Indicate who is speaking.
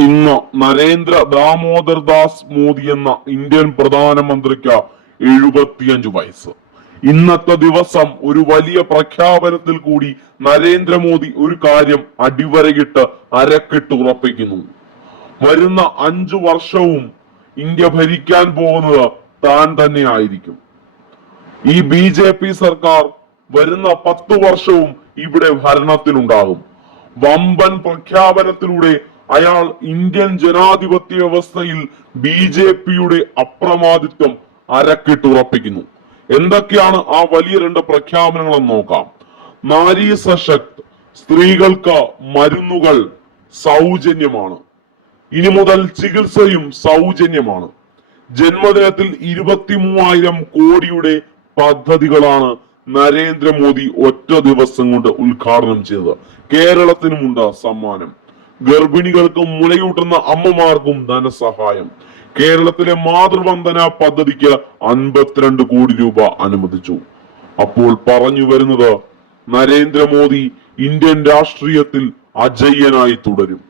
Speaker 1: ഇന്ന് നരേന്ദ്ര ദാമോദർ ദാസ് മോദി എന്ന ഇന്ത്യൻ പ്രധാനമന്ത്രിക്ക് എഴുപത്തിയഞ്ച് വയസ്സ്. ഇന്നത്തെ ദിവസം ഒരു വലിയ പ്രഖ്യാപനത്തിൽ കൂടി നരേന്ദ്രമോദി ഒരു കാര്യം അടിവരയിട്ട് അരക്കിട്ട് ഉറപ്പിക്കുന്നു. വരുന്ന അഞ്ചു വർഷവും ഇന്ത്യ ഭരിക്കാൻ പോകുന്നത് താൻ തന്നെ ആയിരിക്കും. ഈ ബി ജെ പി സർക്കാർ വരുന്ന പത്തു വർഷവും ഇവിടെ ഭരണത്തിലുണ്ടാകും. വമ്പൻ പ്രഖ്യാപനത്തിലൂടെ അയാൾ ഇന്ത്യൻ ജനാധിപത്യ വ്യവസ്ഥയിൽ ബി ജെ പിയുടെ അപ്രമാദിത്വം അരക്കിട്ടുറപ്പിക്കുന്നു എന്തൊക്കെയാണ് ആ വലിയ രണ്ട് പ്രഖ്യാപനങ്ങളെന്ന് നോക്കാം. നാരി സശക്ത് സ്ത്രീകൾക്ക് മരുന്നുകൾ സൗജന്യമാണ്. ഇനി മുതൽ ചികിത്സയും സൗജന്യമാണ്. ജന്മദിനത്തിൽ ഇരുപത്തി മൂവായിരം കോടിയുടെ പദ്ധതികളാണ് നരേന്ദ്രമോദി ഒറ്റ ദിവസം കൊണ്ട് ഉദ്ഘാടനം ചെയ്തത്. കേരളത്തിനുമുണ്ട് സമ്മാനം. ഗർഭിണികൾക്കും മുലയൂട്ടുന്ന അമ്മമാർക്കും ധനസഹായം. കേരളത്തിലെ മാതൃവന്ദന പദ്ധതിക്ക് അൻപത്തിരണ്ട് കോടി രൂപ അനുവദിച്ചു. അപ്പോൾ പറഞ്ഞു വരുന്നത് നരേന്ദ്രമോദി ഇന്ത്യൻ രാഷ്ട്രീയത്തിൽ അജയ്യനായി തുടരും.